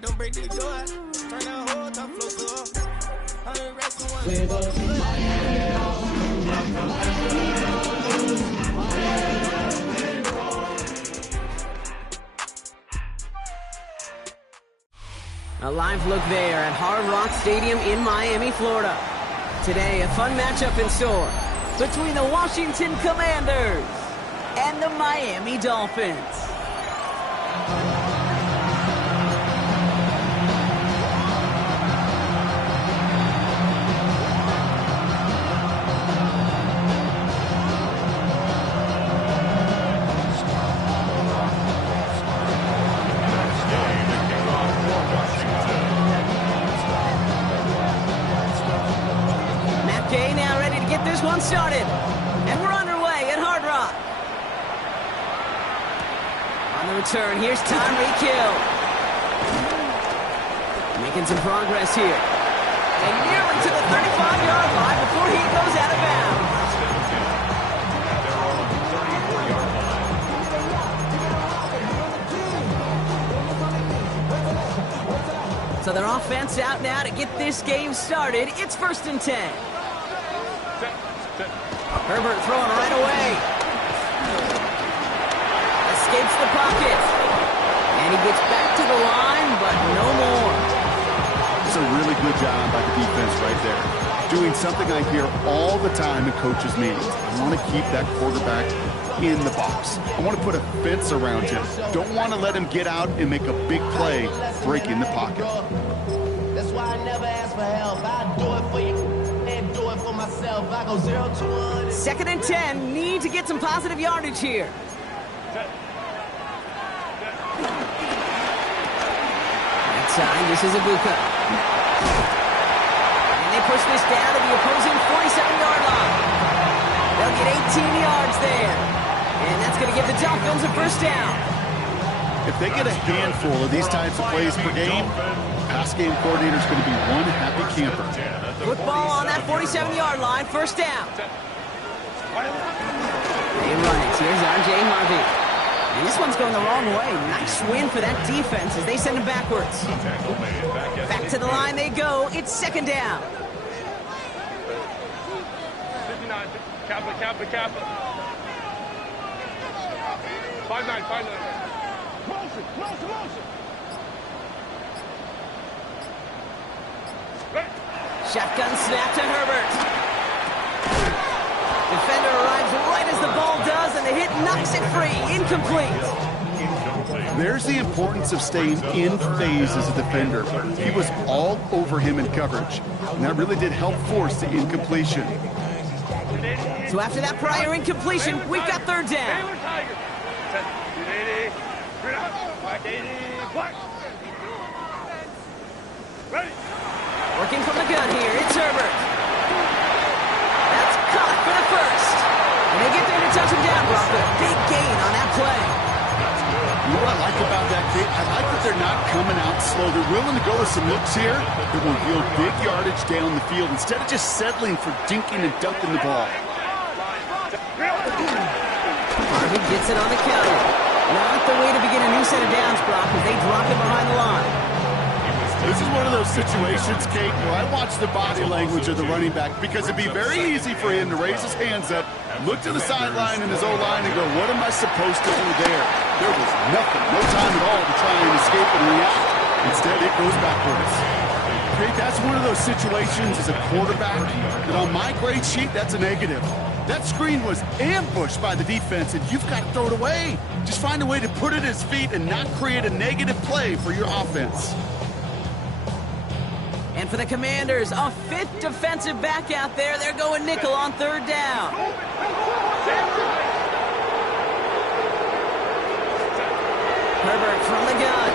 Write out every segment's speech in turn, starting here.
Don't break the door. Turn that whole top flow up. 100 racks on one. A live look there at Hard Rock Stadium in Miami, Florida. Today, a fun matchup in store between the Washington Commanders and the Miami Dolphins. This one started, and we're underway at Hard Rock. On the return, here's Tyreek Hill. Making some progress here. And nearly to the 35-yard line before he goes out of bounds. So their offense out now to get this game started. It's 1st and 10. Herbert throwing right away. Escapes the pocket. And he gets back to the line, but no more. It's a really good job by the defense right there. Doing something I hear all the time in coaches' meetings. I want to keep that quarterback in the box. I want to put a fence around him. Don't want to let him get out and make a big play, breaking the pocket. That's why I never ask for help. I do it for you. For myself, I go 0 to 1. 2nd and 10. Need to get some positive yardage here. That time, this is Ibuka. And they push this down to the opposing 47-yard line. They'll get 18 yards there. And that's going to give the Dolphins a 1st down. If they get a handful of these types of plays per game, pass game coordinator is going to be one happy camper. Football on that 47-yard line, 1st down. They run it. Here's R.J. Harvey. And this one's going the wrong way. Nice win for that defense as they send him backwards. Back to the line they go. It's 2nd down. 59. Kappa. 5-9. Motion. Shotgun snap to Herbert. Defender arrives right as the ball does, and the hit knocks it free. Incomplete. There's the importance of staying in phase as a defender. He was all over him in coverage, and that really did help force the incompletion. So after that prior incompletion, we've got 3rd down. Working from the gun here, it's Herbert. That's caught for the 1st. And they get there to touch him down, Brock, but a big gain on that play. You know what I like about that kick? I like that they're not coming out slow. They're willing to go with some looks here. They're going to yield big yardage down the field instead of just settling for dinking and dunking the ball. Harvey gets it on the counter. Not the way to begin a new set of downs, Brock, as they drop it behind the line. This is one of those situations, Kate, where I watch the body language of the running back because it'd be very easy for him to raise his hands up, look to the sideline and his O-line and go, what am I supposed to do there? There was nothing, no time at all to try and escape and react. Instead, it goes backwards. Kate, that's one of those situations as a quarterback that on my grade sheet, that's a negative. That screen was ambushed by the defense, and you've got to throw it away. Just find a way to put it at his feet and not create a negative play for your offense. And for the Commanders, a 5th defensive back out there. They're going nickel on 3rd down. Herbert from the gun.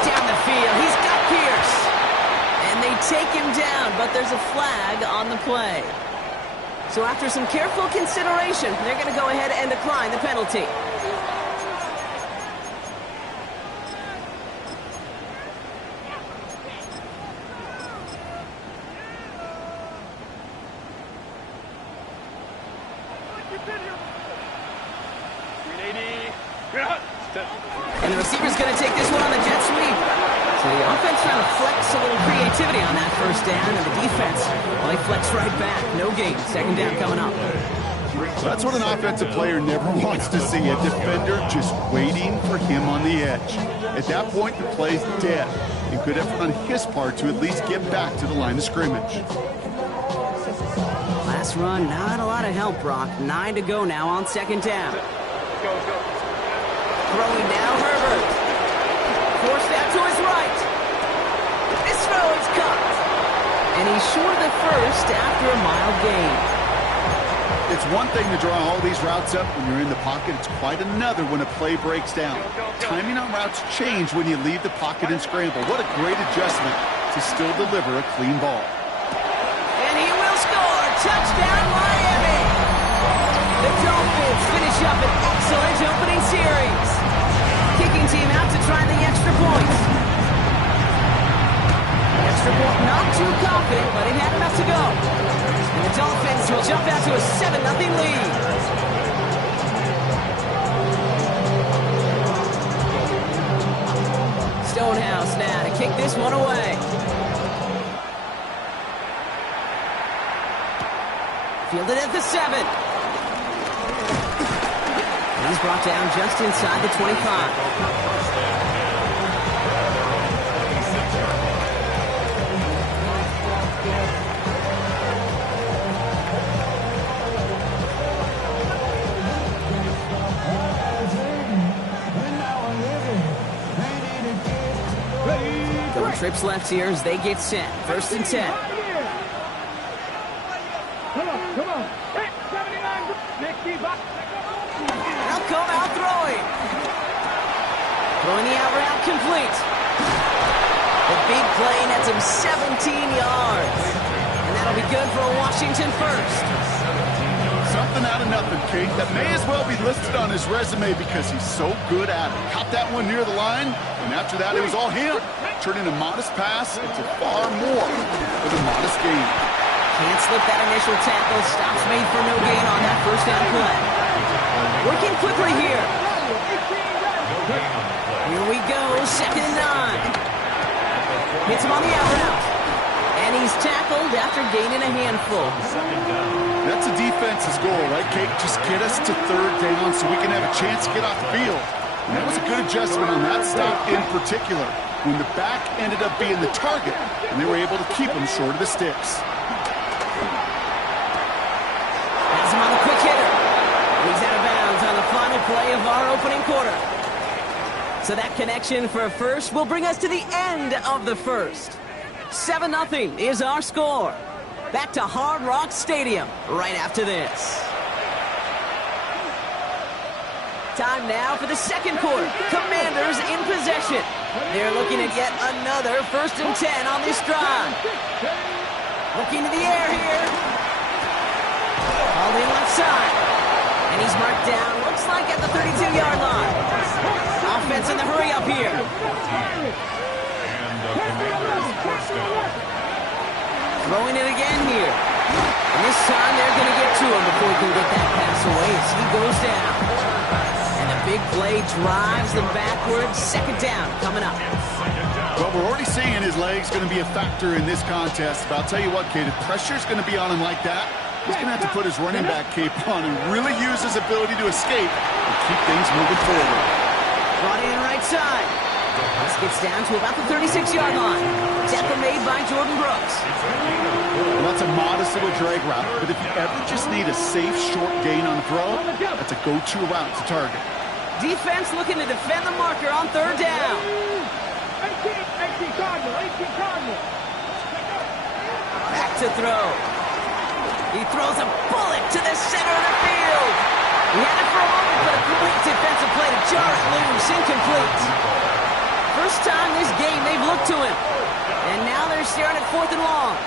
Down the field. He's got Pierce. And they take him down, but there's a flag on the play. So after some careful consideration, they're going to go ahead and decline the penalty. And the receiver's going to take this one on the jet sweep. So the offense trying to flex a little creativity on that first down, and the defense, well, they flex right back. No gain. Second down coming up. That's what an offensive player never wants to see, a defender just waiting for him on the edge. At that point, the play's dead. And good effort on his part to at least get back to the line of scrimmage. Last run, not a lot of help, Brock. 9 to go now on second down. Go. Throwing now, Herbert. Forced out to his right. This throw is caught. And he's short of the first after a mild gain. It's one thing to draw all these routes up when you're in the pocket. It's quite another when a play breaks down. Timing on routes change when you leave the pocket and scramble. What a great adjustment to still deliver a clean ball. And he will score. Touchdown, Miami. The Dolphins finish up an excellent opening series. Kicking team out to try the extra point. The extra point not too confident, but it had enough to go. And the Dolphins will jump out to a 7-0 lead. Stonehouse now to kick this one away. Fielded at the 7. And he's brought down just inside the 25. Trips left here as they get set. First and 10. Come on. Hey, 79. They'll come out throwing. Throwing the out route complete. The big play nets him 17 yards. And that'll be good for a Washington first. Something out of nothing, Kate. That may as well be listed on his resume because he's so good at it. Caught that one near the line, and after that, it was all him. Turning a modest pass into far more with a modest gain. Can't slip that initial tackle. Stops made for no gain on that first down play. Working quickly here. Here we go, second and 9. Hits him on the out route. And he's tackled after gaining a handful. That's a defense's goal, right, Kate? Just get us to third down so we can have a chance to get off the field. And that was a good adjustment on that stop in particular, when the back ended up being the target, and they were able to keep him short of the sticks. Has him on the quick hitter. He's out of bounds on the final play of our opening quarter. So that connection for a first will bring us to the end of the first. 7-0 is our score. Back to Hard Rock Stadium right after this. Time now for the second quarter. Commanders in possession. They're looking at yet another 1st and 10 on this drive. Looking to the air here. All in left side. And he's marked down, looks like at the 32-yard line. Offense in the hurry up here. Throwing it again here. And this time they're going to get to him before he can get that pass away as he goes down. And the big play drives them backwards. Second down coming up. Well, we're already seeing his legs going to be a factor in this contest. But I'll tell you what, Kate, if pressure's going to be on him like that, he's going to have to put his running back cape on and really use his ability to escape and keep things moving forward. Brought in right side. This gets down to about the 36-yard line. Tackle made by Jordan Brooks. Well, that's a modest little drag route, but if you ever just need a safe, short gain on the throw, that's a go-to route to target. Defense looking to defend the marker on third down. 18 Cardinal. Back to throw. He throws a bullet to the center of the field. He had it for a moment, but a complete defensive play to jar it loose. Incomplete. First time this game they've looked to him. And now they're staring at 4th and long.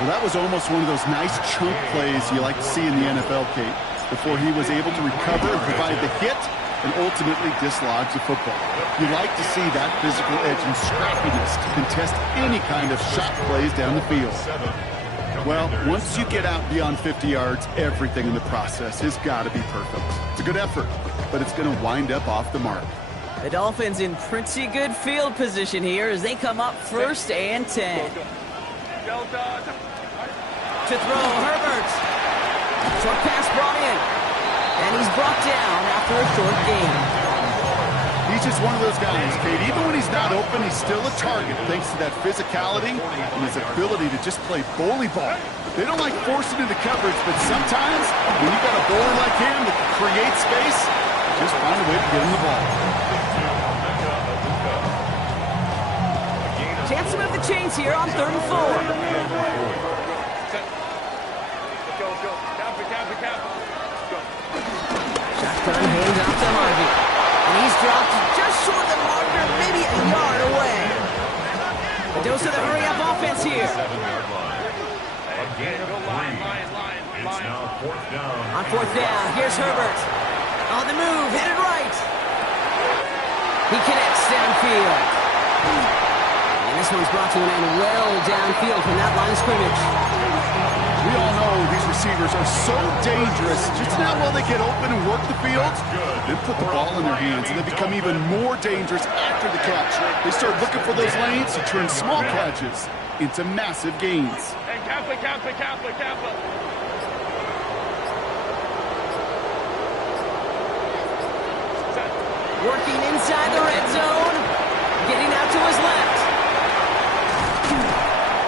Well, that was almost one of those nice chunk plays you like to see in the NFL, Kate, before he was able to recover and provide the hit and ultimately dislodge the football. You like to see that physical edge and scrappiness to contest any kind of shot plays down the field. Well, once you get out beyond 50 yards, everything in the process has got to be perfect. It's a good effort. but it's going to wind up off the mark. The Dolphins in pretty good field position here as they come up 1st and 10. To throw, Herbert. Short pass brought in. And he's brought down after a short gain. He's just one of those guys, Kate. Even when he's not open, he's still a target thanks to that physicality and his ability to just play bully ball. They don't like forcing into coverage, but sometimes when you've got a bowler like him that can create space, just find a way to get him the ball. Chance to move the chains here on 3rd and 4. Shotgun hands off to Harvey. And he's dropped just short of the marker, maybe a yard away. A dose of the hurry-up offense here. On 4th down, here's Herbert. On the move, headed right. He connects downfield. And this one's brought to an end well downfield from that line of scrimmage. We all know these receivers are so dangerous. Just how well they get open and work the field, then put the ball in their hands, and they become even more dangerous after the catch. They start looking for those lanes to turn small catches into massive gains. Hey, Kappa. Working inside the red zone. Getting out to his left.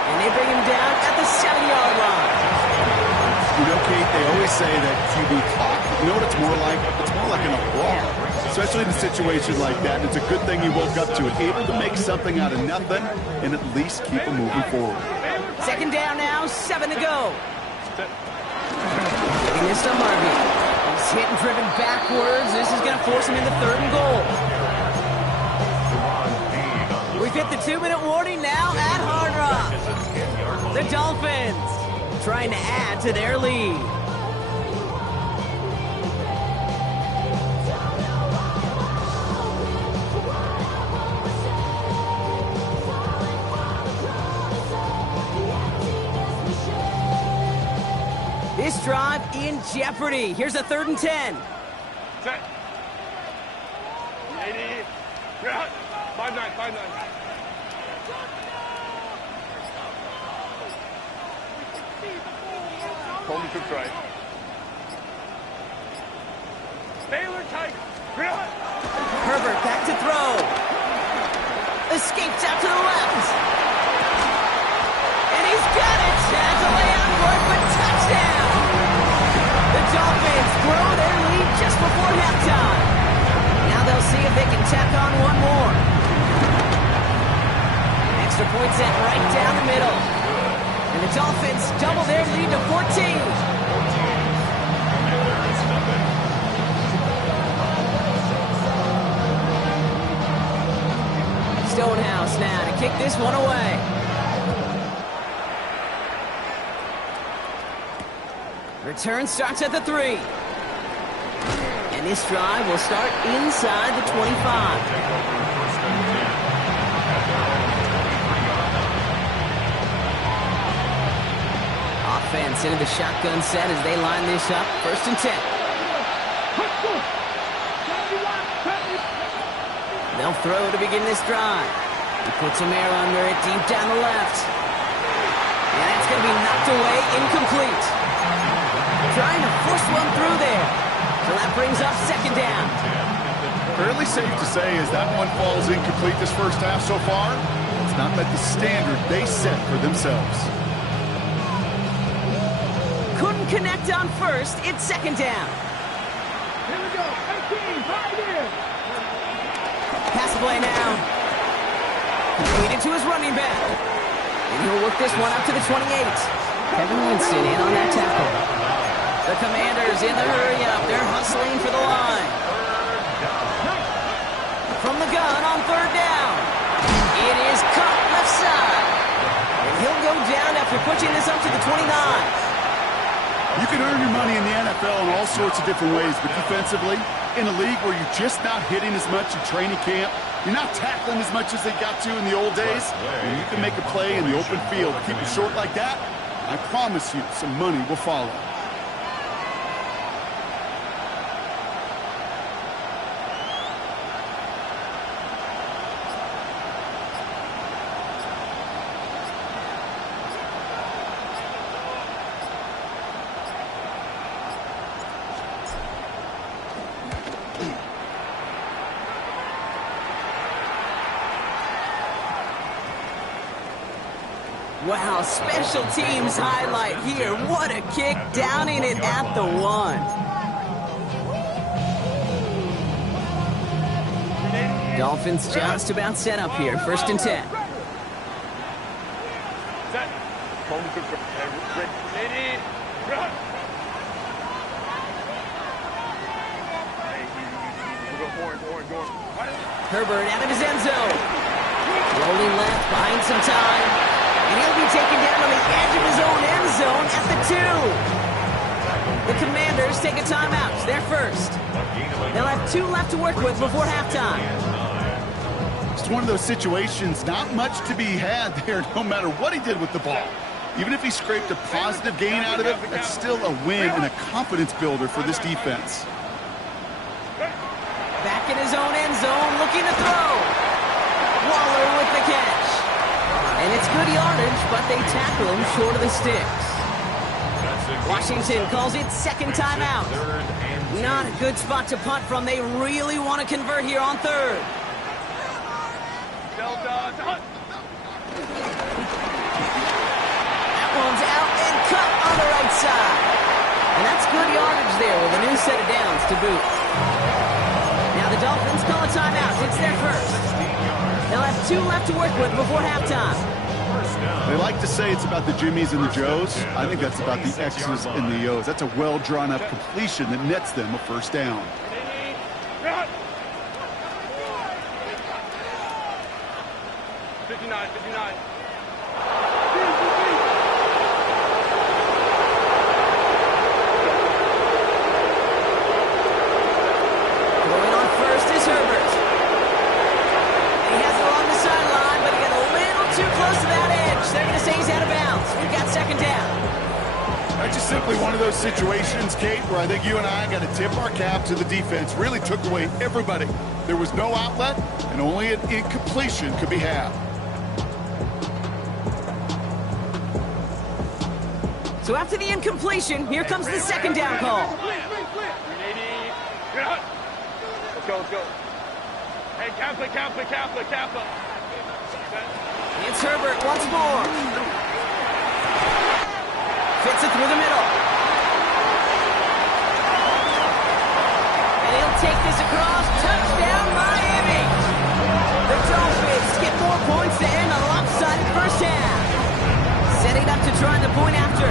And they bring him down at the 7-yard line. You know, Kate, they always say that QB clock. You know what it's more like? It's more like an alarm, especially in a situation like that. It's a good thing you woke up to it, able to make something out of nothing and at least keep them moving forward. 2nd down now, 7 to go. Giving this to Harvey. He's hit and driven backwards. This is going to force him into 3rd and goal. We've hit the 2-minute warning now at Hard Rock. The Dolphins trying to add to their lead. This drive in jeopardy. Here's a 3rd and 10. Set. 80. You're out. 5-9. Hold the troops right. Baylor tight. Herbert back to throw. Escapes out to the left. And he's got it. Has a layout for it, but touchdown. The Dolphins grow their lead just before halftime. Now they'll see if they can tack on one more. Extra point set right down the middle. And the Dolphins double their lead to 14. Stonehouse now to kick this one away. Return starts at the 3. And this drive will start inside the 25. Offense into the shotgun set as they line this up. 1st and 10. They'll throw to begin this drive. He puts some air under it deep down the left. And that's going to be knocked away, incomplete. Trying to force one through there. So that brings up 2nd down. Fairly safe to say as that one falls incomplete this first half so far, it's not met the standard they set for themselves. Couldn't connect on 1st. It's 2nd down. Here we go. 18. Right here. Pass play now. Feed it to his running back. And he'll work this one up to the 28. Kevin Winston in on that tackle. The Commanders in the hurry-up. They're hustling for the line. From the gun on 3rd down. It is caught left side. And he'll go down after pushing this up to the 29. You can earn your money in the NFL in all sorts of different ways, but defensively, in a league where you're just not hitting as much in training camp, you're not tackling as much as they got to in the old days, and you can make a play in the open field. Keep it short like that, I promise you some money will follow. Wow, special teams highlight here. What a kick, downing it at the 1. Dolphins just about set up here. 1st and 10. Herbert out of his end zone. Rolling left, buying some time. And he'll be taken down on the edge of his own end zone at the 2. The Commanders take a timeout. They're first. They'll have 2 left to work with before halftime. It's one of those situations, not much to be had there, no matter what he did with the ball. Even if he scraped a positive gain out of it, that's still a win and a confidence builder for this defense. Back in his own end zone, looking to throw. Waller with the catch. And it's good yardage, but they tackle him short of the sticks. Washington calls it 2nd timeout. Not a good spot to punt from. They really want to convert here on 3rd. That one's out and cut on the right side. And that's good yardage there with a new set of downs to boot. Now the Dolphins call a timeout. It's their first. They'll have 2 left to work with before halftime. They like to say it's about the Jimmies and the Joes. I think that's about the X's and the O's. That's a well-drawn-up completion that nets them a 1st down. Going on first is Herbert. And he has it along the sideline, but he got a little too close to that edge. They're going to say he's out of bounds. We've got 2nd down. That's just simply one of those situations, Kate, where I think you and I got to tip our cap to the defense. Really took away everybody. There was no outlet, and only an incompletion could be had. So after the incompletion, here comes the 2nd down call. Let's go. Hey, Kappa. It's Herbert once more. Fits it through the middle. And he'll take this across. Touchdown, Miami. The Dolphins get more points to end a lopsided 1st half. Setting up to try the point after.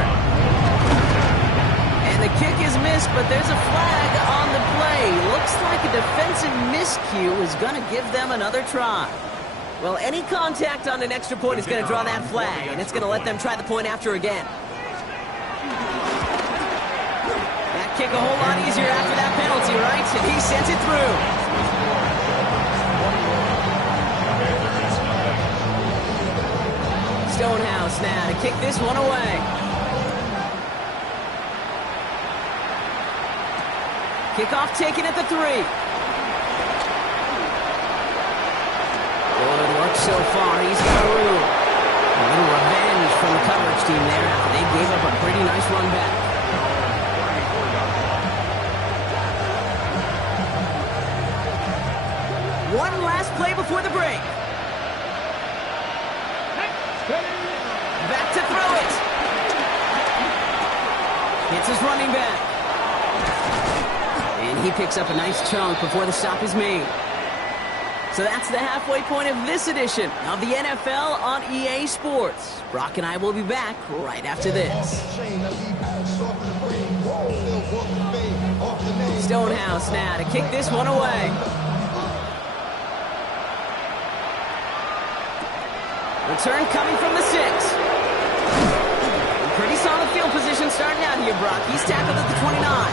And the kick is missed, but there's a flag on the play. Looks like a defensive miscue is going to give them another try. Well, any contact on an extra point is going to draw that flag, and it's going to let them try the point after again. That kick a whole lot easier after that penalty, right? And he sends it through. Stonehouse now to kick this one away. Kickoff taken at the 3. Good work so far. He's got a room. A little revenge from the coverage team there after they gave up a pretty nice run back. One last play before the break. Back to throw it. Hits his running back. And he picks up a nice chunk before the stop is made. So that's the halfway point of this edition of the NFL on EA Sports. Brock and I will be back right after this. Stonehouse now to kick this one away. Return coming from the 6. Pretty solid field position starting out here, Brock. He's tackled at the 29.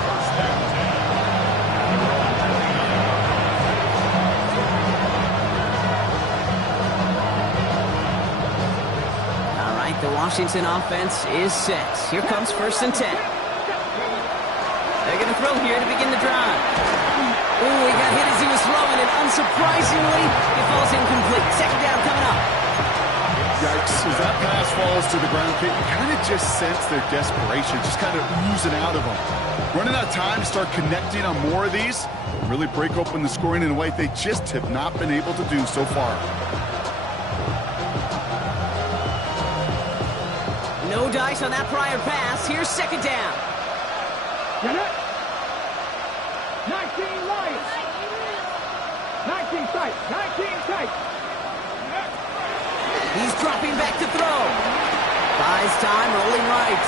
The Washington offense is set. Here comes 1st and 10. They're going to throw here to begin the drive. Ooh, he got hit as he was throwing, and unsurprisingly, it falls incomplete. 2nd down coming up. Yikes, as that pass falls to the ground, Kate, you kind of just sense their desperation, just kind of oozing out of them. Running out of time to start connecting on more of these, really break open the scoring in a way they just have not been able to do so far. No dice on that prior pass. Here's second down. Get it. 19 Lions. 19 tight. 19 tight. He's dropping back to throw. Buys time, rolling right.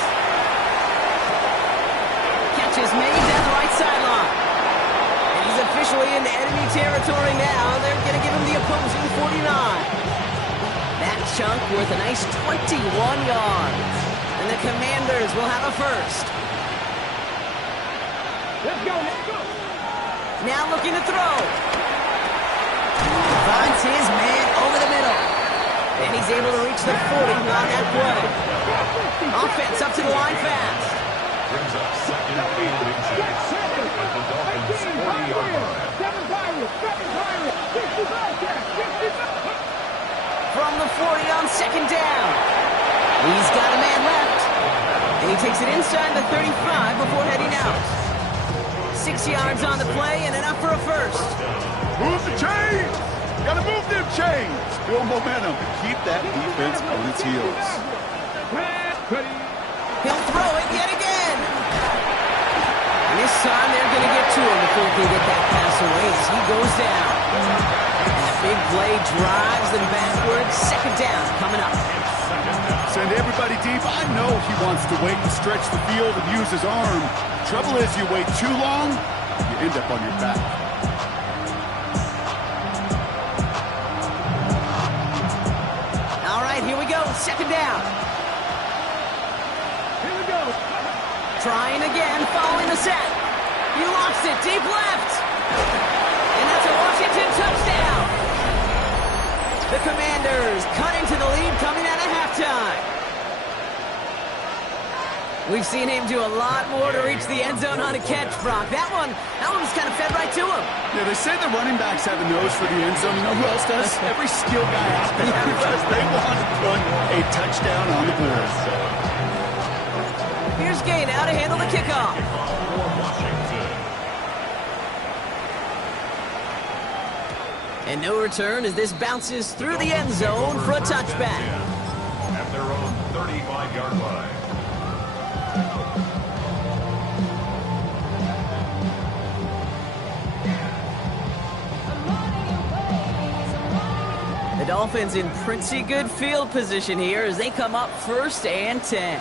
Catch is made down the right sideline. And he's officially in enemy territory now. They're going to give him the opposing 49. That chunk worth a nice 21 yards. And the Commanders will have a first. Let's go. Let's go. Now looking to throw. Finds his man over the middle. And he's able to reach the 40 on that play. Offense up to the line fast. Brings up second and 8 at the Dolphins' 40-yard line. From the 40 on second down. He's got a man left. And he takes it inside the 35 before heading out. 6 yards on the play and enough for a first. Move the chains! Gotta move them chains! Build momentum to keep that defense on its heels. He'll throw it yet again. And this time they're going to get to him before he can get that pass away as he goes down. And the big play drives them backwards. Second down coming up. Send everybody deep. I know he wants to wait and stretch the field and use his arm. Trouble is, you wait too long, you end up on your back. All right, here we go. Second down. Here we go. Trying again, following the set. He lost it, deep left. And that's a Washington touchdown. The Commanders cut into the lead coming out of halftime. We've seen him do a lot more to reach the end zone on a catch, Brock. That one was kind of fed right to him. Yeah, they say the running backs have a nose for the end zone. You know who else does? Every skill guy out there, because they want to put a touchdown on the board. Here's Gay now to handle the kickoff. And no return as this bounces through the end zone for a touchback. At their own 35-yard line. The Dolphins in pretty good field position here as they come up first and 10.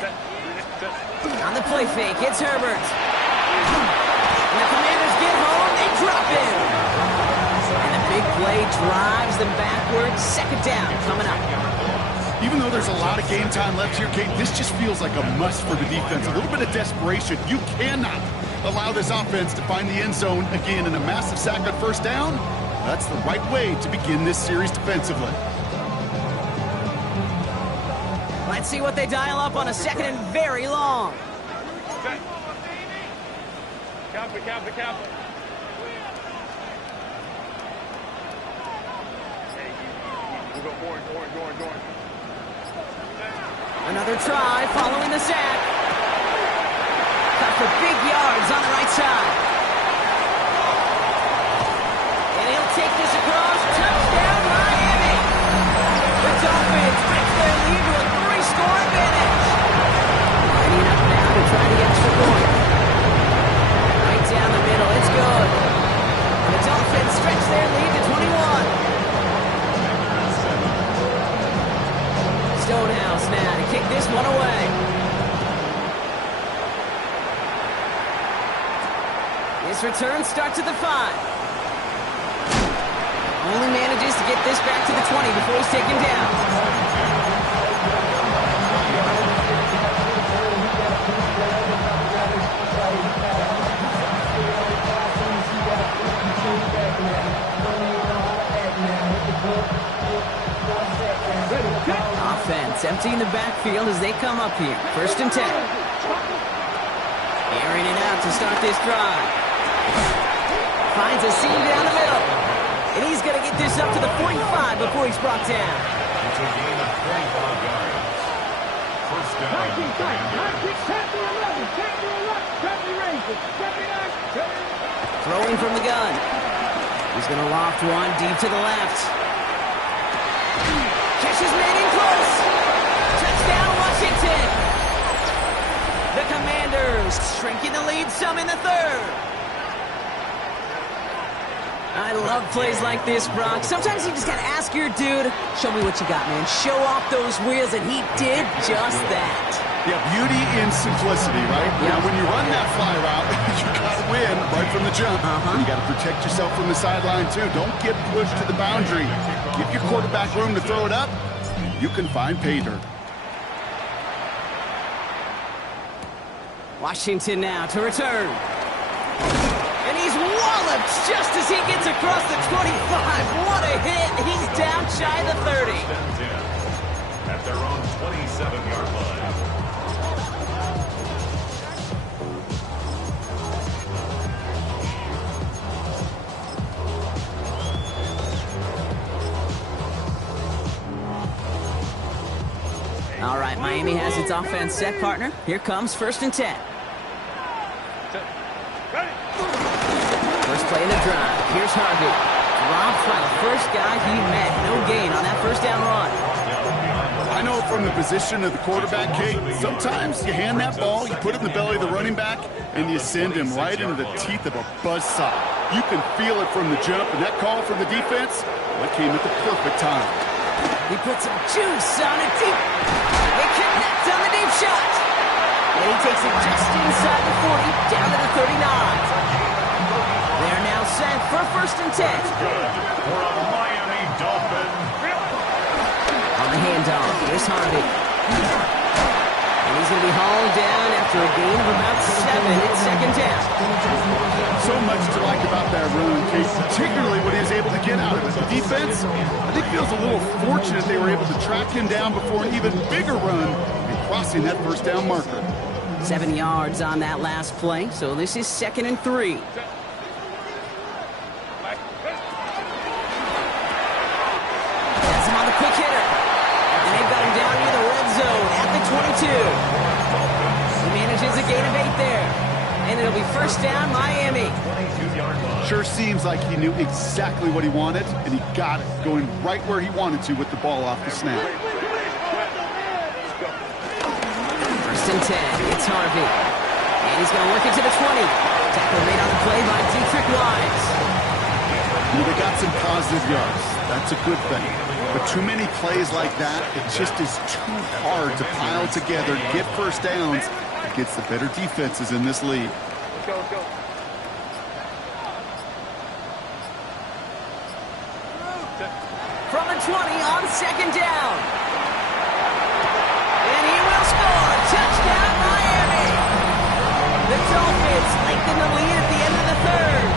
On the play fake, it's Herbert. And the Commanders get home, they drop in. And a big play drives them backwards. Second down coming up. Even though there's a lot of game time left here, Kate, this just feels like a must for the defense. A little bit of desperation. You cannot allow this offense to find the end zone again in a massive sack on first down. That's the right way to begin this series defensively. Let's see what they dial up on a second and very long. Cap it. Hey, we go orange. Another try following the sack. Cut for big yards on the right side. And he'll take this across. Touchdown, Miami. The Dolphins break their lead to a 3-score advantage. Lining up now to try the extra point. Right down the middle. It's good. The Dolphins stretch their lead to 21. Stonehouse now to kick this one away. This return starts at the 5. Only manages to get this back to the 20 before he's taken down. Offense emptying the backfield as they come up here. First and 10. Airing it out to start this drive. Finds a seam down the middle. And he's going to get this up to the 45 before he's brought down. It's a gain of 25 yards. First down. Throwing from the gun. He's going to loft one deep to the left. Catches man in close. Touchdown, Washington. Commanders shrinking the lead some in the third. I love plays like this, Brock. Sometimes you just gotta ask your dude, show me what you got, man. Show off those wheels, and he did just that. Yeah, beauty in simplicity, right? Yeah. Now, when you run that fly route, you got to win right from the jump. You got to protect yourself from the sideline, too. Don't get pushed to the boundary. Give your quarterback room to throw it up. You can find pay dirt. Washington now to return. And he's walloped just as he gets across the 25. What a hit. He's down shy of the 30. At their own 27-yard line. All right, Miami has its offense set, partner. Here comes 1st and 10. First play in the drive. Here's Harvey. Dropped by the first guy he met. No gain on that first down run. I know from the position of the quarterback, Kate, sometimes you hand that ball, you put it in the belly of the running back, and you send him right into the teeth of a buzzsaw. You can feel it from the jump, and that call from the defense, that came at the perfect time. He put some juice on it deep. They connect on the deep shot. And he takes it just inside the 40, down to the 39. They're now set for 1st and 10. Good for a Miami Dolphin. On the handoff, here's Harvey. And he's going to be hauled down after a gain of about 7. It's 2nd down. So much to like about that run, Kate, particularly what he was able to get out of it. The defense, I think, feels a little fortunate they were able to track him down before an even bigger run and crossing that first down marker. 7 yards on that last play, so this is 2nd and 3. That's him on the quick hitter. And they've got him down near the red zone at the 22. He manages a gain of 8 there. And it'll be 1st down, Miami. Sure seems like he knew exactly what he wanted, and he got it, going right where he wanted to with the ball off the snap. 1st and 10, it's Harvey. And he's going to work it to the 20. Tackle made on the play by Dietrich Wise. They got some positive yards. That's a good thing. But too many plays like that, it just is too hard to pile together, get first downs against the better defenses in this league. Let's go, let's go. From the 20 on 2nd down. And he will score. Touchdown, Miami. The Dolphins lengthen the lead at the end of the 3rd.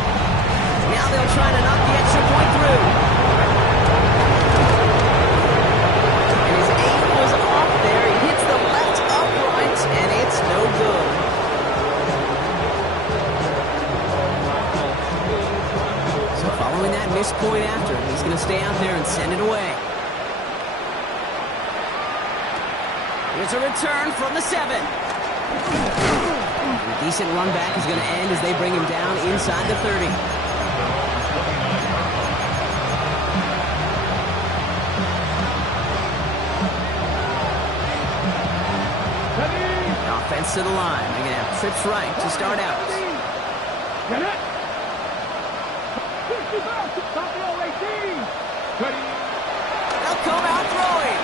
Now they'll try to knock the extra point through. And his aim was off there. He hits the left upright, and it's no good. So following that missed point after, he's going to stay out there and send it away. Here's a return from the 7. A decent run back is going to end as they bring him down inside the 30. Offense to the line. They're going to have trips right to start out. They'll come out throwing.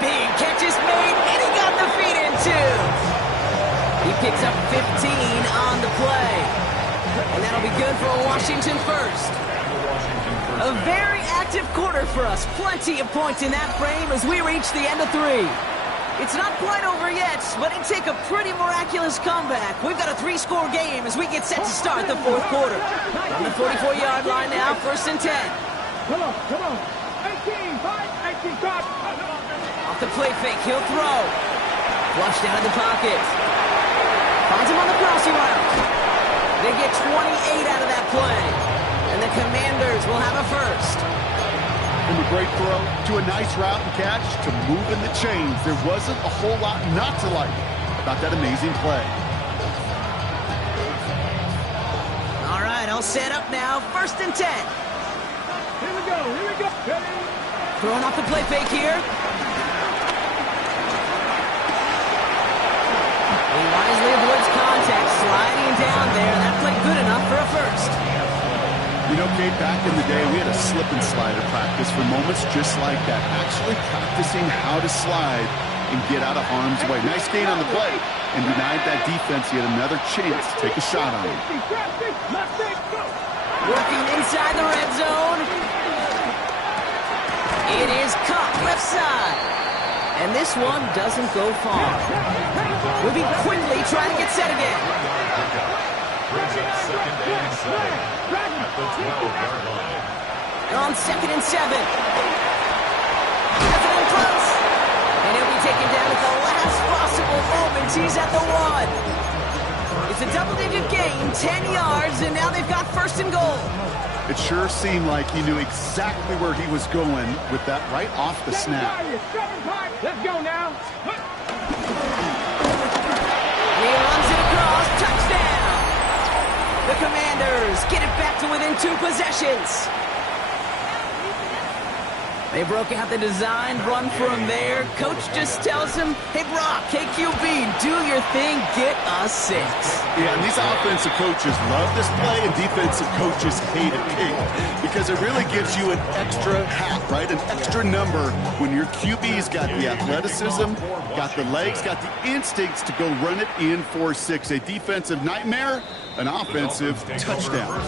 Big catch is made, and he got the feet in too. He picks up 15 on the play. And that'll be good for a Washington first. A very active quarter for us. Plenty of points in that frame as we reach the end of 3. It's not quite over yet, but it'd take a pretty miraculous comeback. We've got a 3-score game as we get set to start the 4th quarter. On the 44-yard line now, 1st and 10. Come on. 18, 5, 18, cut. Off the play fake, he'll throw. Flushed out of the pocket. Finds him on the crossing route. They get 28 out of that play. And the Commanders will have a first. From a great throw to a nice route and catch to moving the chains, there wasn't a whole lot not to like about that amazing play. All right, all set up now. 1st and 10. Here we go. Throwing off the play fake here. Barely avoids contact, sliding down there. That played good enough for a first. You know, Kate, back in the day, we had a slip and slide at practice for moments just like that. Actually practicing how to slide and get out of harm's way. Nice gain on the play, and denied that defense yet another chance to take a shot on him. Working inside the red zone. It is caught left side. And this one doesn't go far. Moving quickly, trying to get set again. Brings up 2nd and 7 at the 12-yard line. And on 2nd and 7. That's it in close. And he'll be taken down at the last possible moment. He's at the 1. It's a double-digit gain, 10 yards, and now they've got 1st and goal. It sure seemed like he knew exactly where he was going with that right off the snap. Let's go now. He runs it across, touchdown. The Commanders get it back to within 2 possessions. They broke out the design run for him there. Coach just tells him, hey, Brock, hey, QB, do your thing, get a 6. Yeah, and these offensive coaches love this play, and defensive coaches hate it, Kate, because it really gives you an extra hat, right? An extra number when your QB's got the athleticism, got the legs, got the instincts to go run it in for 6. A defensive nightmare, an offensive touchdown.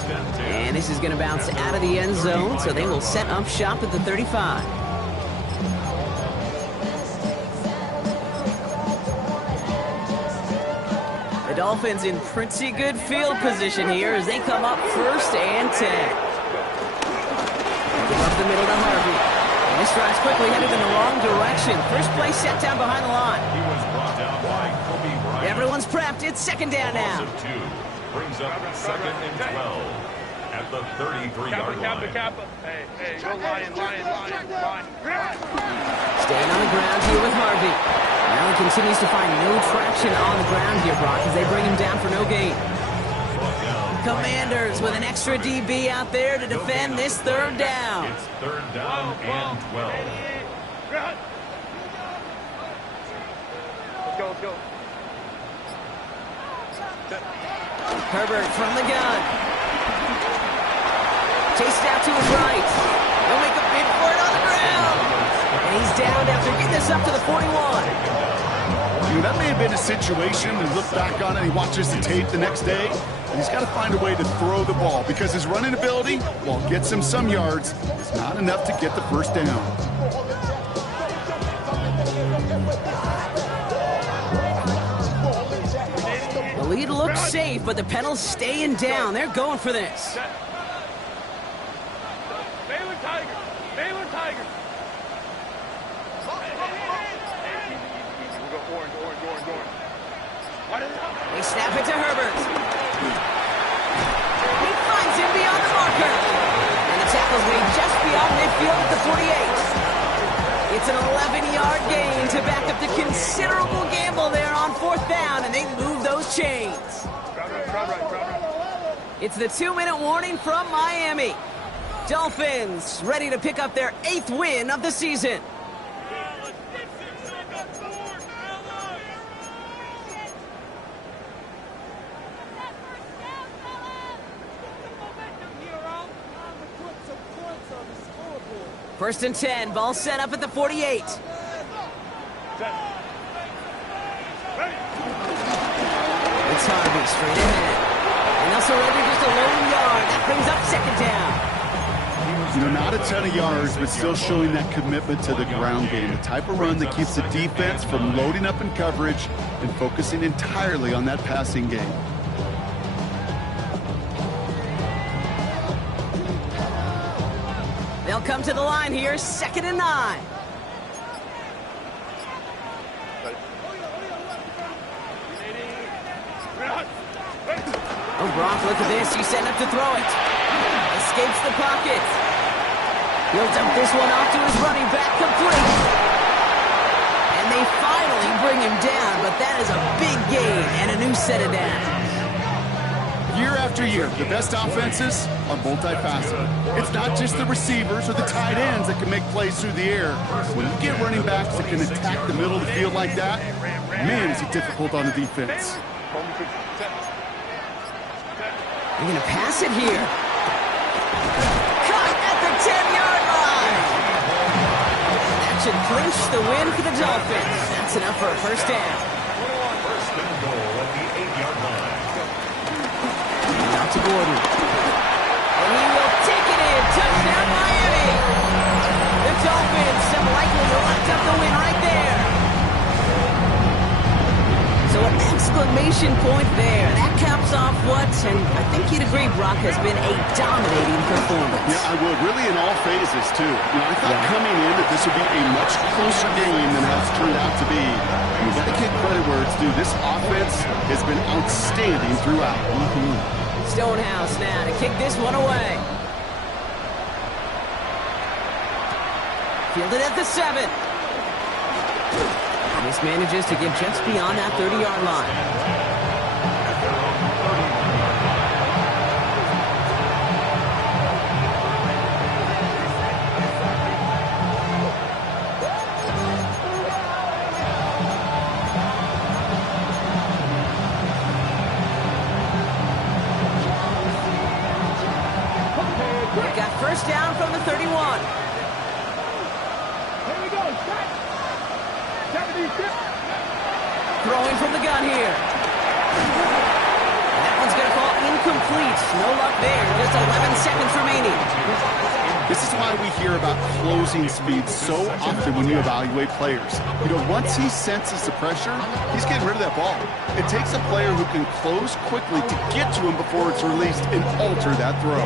And this is going to bounce out of the end zone, so they will set up shop at the 35. The Dolphins in pretty good field position here as they come up 1st and 10. Give up the middle to Harvey. And this drive's quickly headed in the wrong direction. First play set down behind the line. He was brought down by Kobe Bryant. Everyone's prepped. It's 2nd down now. Brings up 2nd and 12 at the 33-yard line. Hey, go line. Staying on the ground here with Harvey. Allen continues to find no traction on the ground here, Brock, as they bring him down for no gain. Commanders with an extra DB out there to defend this 3rd down. It's 3rd down and 12. Let's go. Herbert from the gun. Chased out to his right. He'll make a bid for it on the ground. And he's down after getting this up to the 41. That may have been a situation, and look back on it, he watches the tape the next day, and he's got to find a way to throw the ball because his running ability, while it gets him some yards, is not enough to get the 1st down. The lead looks safe, but the pedals staying down. They're going for this. Baylor Tigers. We'll go orange. They snap it to Herbert. He finds him beyond the marker. And the tackle's made just beyond midfield at the 48. It's an 11-yard gain to back up the considerable gamble there on 4th down, and they move those chains. It's the 2-minute warning from Miami. Dolphins ready to pick up their 8th win of the season. First and 10, ball set up at the 48. It's Harvey straight ahead. And they'll surrender just a lone yard. That brings up 2nd down. You know, not a ton of yards, but still showing that commitment to the ground game. The type of run that keeps the defense from loading up in coverage and focusing entirely on that passing game. They'll come to the line here, 2nd and 9. Oh, Brock, look at this. He's setting up to throw it. Escapes the pocket. He'll dump this one off to his running back, complete. And they finally bring him down, but that is a big gain and a new set of downs. Year after year, the best offenses are multifaceted. It's not just the receivers or the tight ends that can make plays through the air. When you get running backs that can attack the middle of the field like that, man, is it difficult on the defense. They're going to pass it here. Cut at the 10-yard line. That should clinch the win for the Dolphins. That's enough for a first down. First and goal at the 8-yard line. Out to Gordon. And he will take it in. Touchdown, Miami. The Dolphins have likely locked up the win right there. So an exclamation point there. That caps off what, and I think you'd agree, Brock, has been a dominating performance. Yeah, I would. Really in all phases, too. I thought coming in that this would be a much closer game than it's turned out to be. You've got to give credit where it's due. This offense has been outstanding throughout. Stonehouse now to kick this one away. Fielded at the 7. And this manages to get just beyond that 30-yard line. First down from the 31. Here we go. Shot. 76. Throwing from the gun here. And that one's going to fall incomplete. No luck there. Just 11 seconds remaining. This is why we hear about closing speed so often when you evaluate players. Once he senses the pressure, he's getting rid of that ball. It takes a player who can close quickly to get to him before it's released and alter that throw.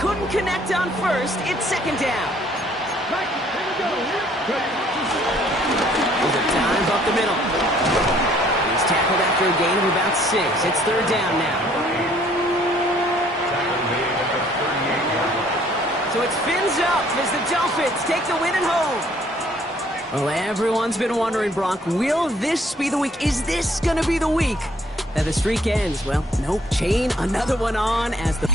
Couldn't connect on first. It's second down. There's a dive up the middle. He's tackled after a gain of about 6. It's third down now. So it's fins up as the Dolphins take the win at home. Well, everyone's been wondering, Brock, will this be the week? Is this going to be the week that the streak ends? Well, nope. Chain another one on as the...